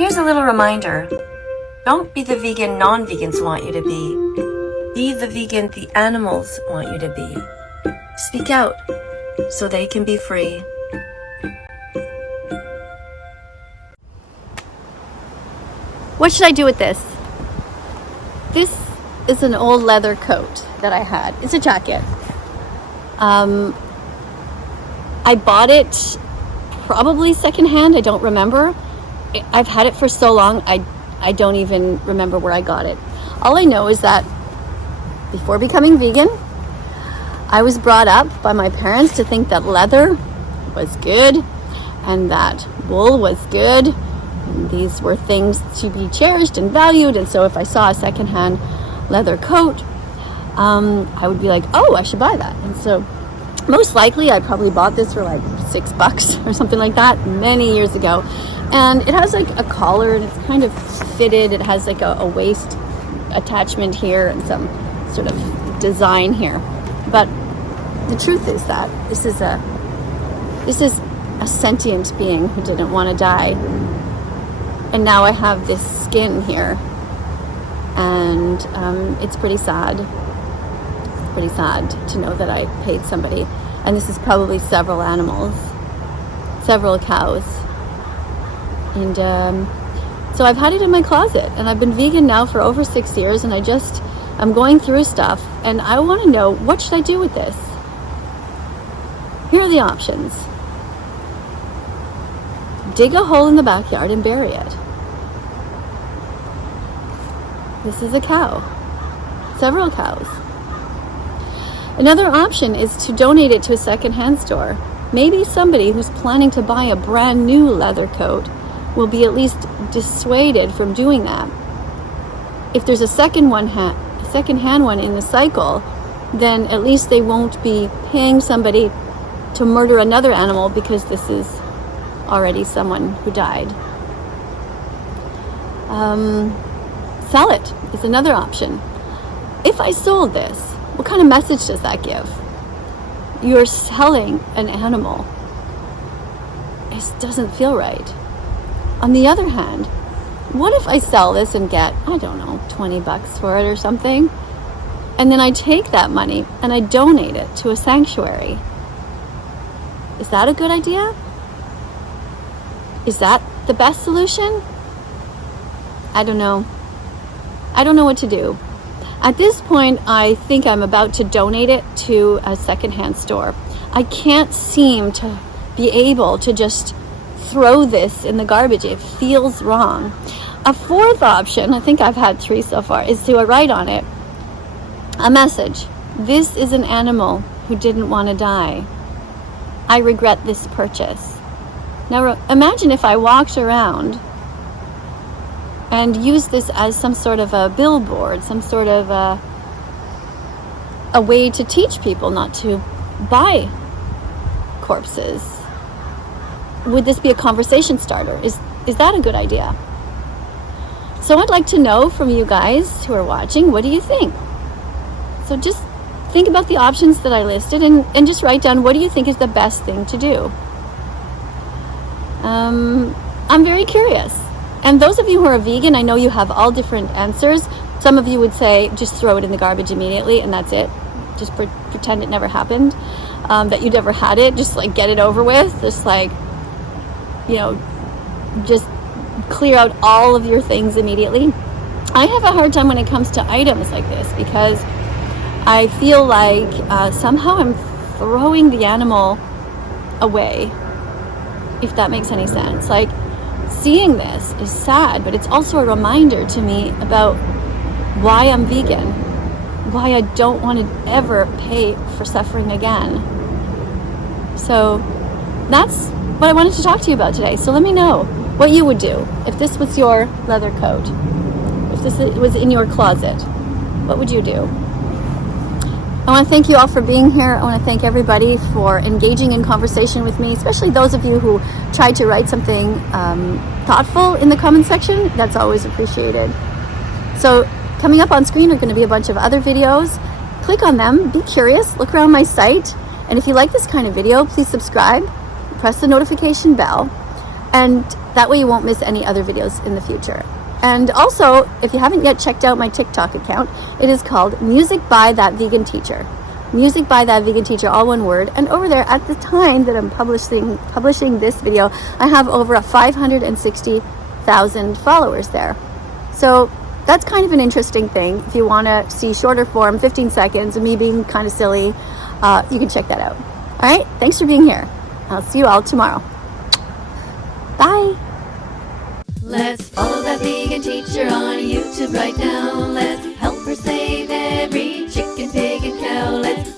Here's a little reminder. Don't be the vegan non-vegans want you to be. Be the vegan the animals want you to be. Speak out so they can be free. What should I do with this? This is an old leather coat that I had. It's a jacket. I bought it probably secondhand. I don't remember. I've had it for so long, I don't even remember where I got it. All I know is that before becoming vegan, I was brought up by my parents to think that leather was good and that wool was good. And these were things to be cherished and valued. And so if I saw a secondhand leather coat, I would be like, oh, I should buy that. And so most likely I probably bought this for like $6 or something like that many years ago. And it has like a collar and it's kind of fitted. It has like a waist attachment here and some sort of design here. But the truth is that this is a sentient being who didn't want to die. And now I have this skin here. And it's pretty sad. It's pretty sad to know that I paid somebody. And this is probably several animals, several cows. And so I've had it in my closet, and I've been vegan now for over 6 years, and I'm going through stuff, and I want to know, what should I do with this? Here are the options. Dig a hole in the backyard and bury it. This is a cow. Several cows. Another option is to donate it to a secondhand store. Maybe somebody who's planning to buy a brand new leather coat will be at least dissuaded from doing that. If there's a second-hand one in the cycle, then at least they won't be paying somebody to murder another animal because this is already someone who died. Sell it is another option. If I sold this, what kind of message does that give? You're selling an animal. It doesn't feel right. On the other hand, what if I sell this and get, I don't know, $20 for it or something, and then I take that money and I donate it to a sanctuary? Is that a good idea? Is that the best solution? I don't know. I don't know what to do. At this point, I think I'm about to donate it to a secondhand store. I can't seem to be able to just throw this in the garbage. It feels wrong. A fourth option, I think I've had 3 so far, is to write on it a message. This is an animal who didn't want to die. I regret this purchase. Now imagine if I walked around and used this as some sort of a billboard, some sort of a way to teach people not to buy corpses. Would this be a conversation starter? Is that a good idea? So I'd like to know from you guys who are watching, what do you think? So just think about the options that I listed and just write down, what do you think is the best thing to do? I'm very curious. And those of you who are vegan, I know you have all different answers. Some of you would say, just throw it in the garbage immediately and that's it. Just pretend it never happened, that you never had it. Just like get it over with. Just like, just clear out all of your things immediately. I have a hard time when it comes to items like this because I feel like somehow I'm throwing the animal away, if that makes any sense. Like, seeing this is sad, but it's also a reminder to me about why I'm vegan, why I don't want to ever pay for suffering again. So that's what I wanted to talk to you about today. So let me know what you would do if this was your leather coat, if this was in your closet. What would you do? I want to thank you all for being here. I want to thank everybody for engaging in conversation with me, especially those of you who tried to write something thoughtful in the comment section. That's always appreciated. So coming up on screen are going to be a bunch of other videos. Click on them, be curious, look around my site, and if you like this kind of video, please subscribe, press the notification bell, And that way you won't miss any other videos in the future. And also, if you haven't yet checked out my TikTok account, it is called Music by That Vegan Teacher. Music by That Vegan Teacher, all one word. And over there, at the time that I'm publishing this video, I have over 560,000 followers there. So that's kind of an interesting thing. If you want to see shorter form, 15 seconds of me being kind of silly, you can check that out. All right, thanks for being here. I'll see you all tomorrow. Bye. Let's follow that vegan teacher on YouTube right now. Let's help her save every chicken, pig, and cow. Let's